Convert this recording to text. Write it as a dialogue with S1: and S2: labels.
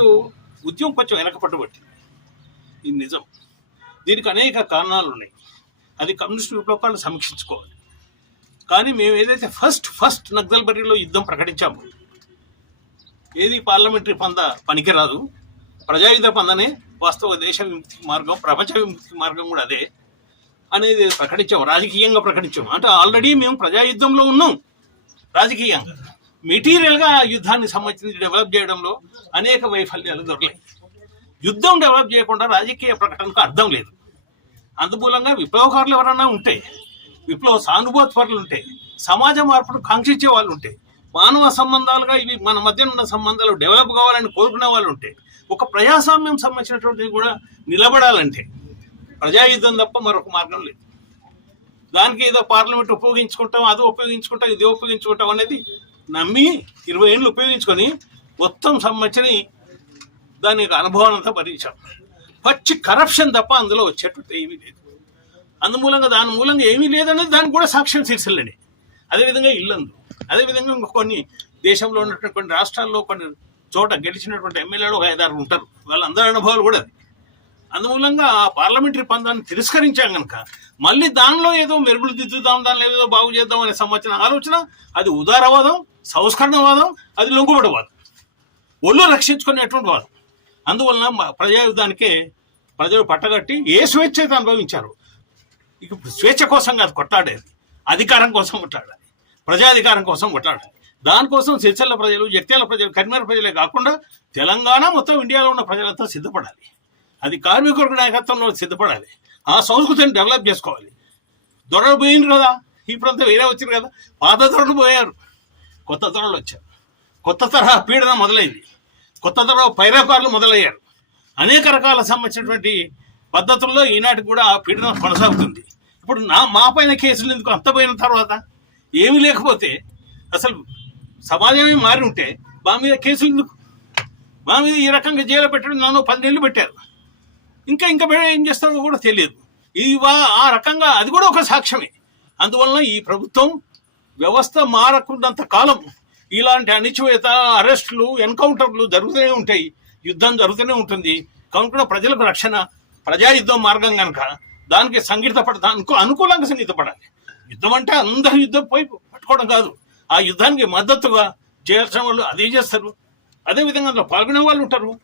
S1: అప్పుడు ఉద్యమం కొంచెం వెనకపడబట్టింది ఇది నిజం. దీనికి అనేక కారణాలు ఉన్నాయి అది కమ్యూనిస్ట్ విప్లవాలు సమీక్షించుకోవాలి. కానీ మేము ఏదైతే ఫస్ట్ ఫస్ట్ నగ్దల్బరిలో యుద్ధం ప్రకటించామో ఏది పార్లమెంటరీ పంద పనికిరాదు. ప్రజాయుధ పందనే వాస్తవ దేశ విముక్తికి మార్గం ప్రపంచ విముక్తికి మార్గం కూడా అదే అనేది ప్రకటించాం. రాజకీయంగా ప్రకటించాం. అంటే ఆల్రెడీ మేము ప్రజాయుద్ధంలో ఉన్నాం. రాజకీయంగా. మెటీరియల్గా ఆ యుద్ధాన్ని సంబంధించి డెవలప్ చేయడంలో అనేక వైఫల్యాలు దొరకలేదు యుద్ధం డెవలప్ చేయకుండా రాజకీయ ప్రకటనకు అర్థం లేదు. అందుమూలంగా విప్లవకారులు ఎవరైనా ఉంటే విప్లవ సానుభూతిపరులు ఉంటే సమాజ మార్పును కాంక్షించే వాళ్ళు ఉంటే మానవ సంబంధాలుగా ఇవి మన మధ్య ఉన్న సంబంధాలు డెవలప్ కావాలని కోరుకునే వాళ్ళు ఉంటే ఒక ప్రజాస్వామ్యం సంబంధించినటువంటిది కూడా నిలబడాలంటే ప్రజాయుద్ధం తప్ప మరొక మార్గం లేదు. దానికి ఏదో పార్లమెంట్ ఉపయోగించుకుంటాం అది ఉపయోగించుకుంటాం ఇది ఉపయోగించుకుంటాం అనేది నమ్మి ఇరవై ఏళ్ళు ఉపయోగించుకొని మొత్తం సంబంధించి దాని యొక్క అనుభవాన్ని అంతా భరించాం. పచ్చి కరప్షన్ తప్ప అందులో వచ్చేటట్టు ఏమీ లేదు. అందుమూలంగా దాని మూలంగా ఏమీ లేదనేది దానికి కూడా సాక్ష్యం శీర్షలండి అదేవిధంగా ఇల్లందు. అదేవిధంగా ఇంకో కొన్ని దేశంలో ఉన్నటువంటి కొన్ని రాష్ట్రాల్లో కొన్ని చోట గెలిచినటువంటి ఎమ్మెల్యేలు ఒక ఐదారు ఉంటారు. వాళ్ళందరి అనుభవాలు కూడా అది. అందుమూలంగా ఆ పార్లమెంటరీ పందాన్ని తిరస్కరించాం కనుక మళ్ళీ దానిలో ఏదో మెరుగులు దిద్దుదాం దానిలో ఏదో బాగు చేద్దాం అనే సంబంధించిన ఆలోచన అది ఉదారవాదం సంస్కరణవాదం అది లొంగుబడవాదం ఒళ్ళు రక్షించుకునేటువంటి వాదం. అందువలన ప్రజాయుద్ధానికే ప్రజలు పట్టగట్టి ఏ స్వేచ్ఛ అయితే అనుభవించారు ఇక స్వేచ్ఛ కోసం కాదు కొట్లాడేది. అధికారం కోసం కొట్లాడాలి. ప్రజాధికారం కోసం కొట్లాడాలి. దానికోసం సిరిసిల్ల ప్రజలు జగిత్యాల ప్రజలు కరీంనగర్ ప్రజలే కాకుండా తెలంగాణ మొత్తం ఇండియాలో ఉన్న ప్రజలంతా సిద్ధపడాలి. అది కార్మికుల నాయకత్వంలో సిద్ధపడాలి. ఆ సంస్కృతిని డెవలప్ చేసుకోవాలి. దొరలు పోయింది కదా? ఇప్పుడంతా వేరే వచ్చారు కదా? పాత దొరలు పోయారు. కొత్త దొరలు వచ్చారు. కొత్త తరహా పీడన మొదలైంది. కొత్త తరహా పైరకారులు మొదలయ్యారు. అనేక రకాల సంబంధించినటువంటి పద్ధతుల్లో ఈనాటికి కూడా ఆ పీడనం కొనసాగుతుంది. ఇప్పుడు నా మా పైన కేసులు ఎందుకు అంతపోయిన తర్వాత? ఏమీ లేకపోతే అసలు సమాజమే మారి ఉంటే మా మీద కేసులు ఎందుకు? మా మీద ఈ రకంగా జైలు పెట్టడం నన్ను పన్నెళ్ళు పెట్టారు. ఇంకా ఇంకా ఏం చేస్తారో కూడా తెలియదు. ఇవా ఆ రకంగా అది కూడా ఒక సాక్ష్యమే. అందువలన ఈ ప్రభుత్వం వ్యవస్థ మారకున్నంత కాలం ఇలాంటి అణిచివేత అరెస్టులు ఎన్కౌంటర్లు జరుగుతూనే ఉంటాయి. యుద్ధం జరుగుతూనే ఉంటుంది. కనుక ప్రజలకు రక్షణ ప్రజాయుద్ధం మార్గం కనుక దానికి సంగీతపడ దానికి అనుకూలంగా సంగీతపడాలి యుద్ధం అంటే అందరూ యుద్ధం పోయి పట్టుకోవడం కాదు. ఆ యుద్ధానికి మద్దతుగా చేయాల్సిన వాళ్ళు అదే చేస్తారు. అదే విధంగా అందులో పాల్గొనే వాళ్ళు ఉంటారు.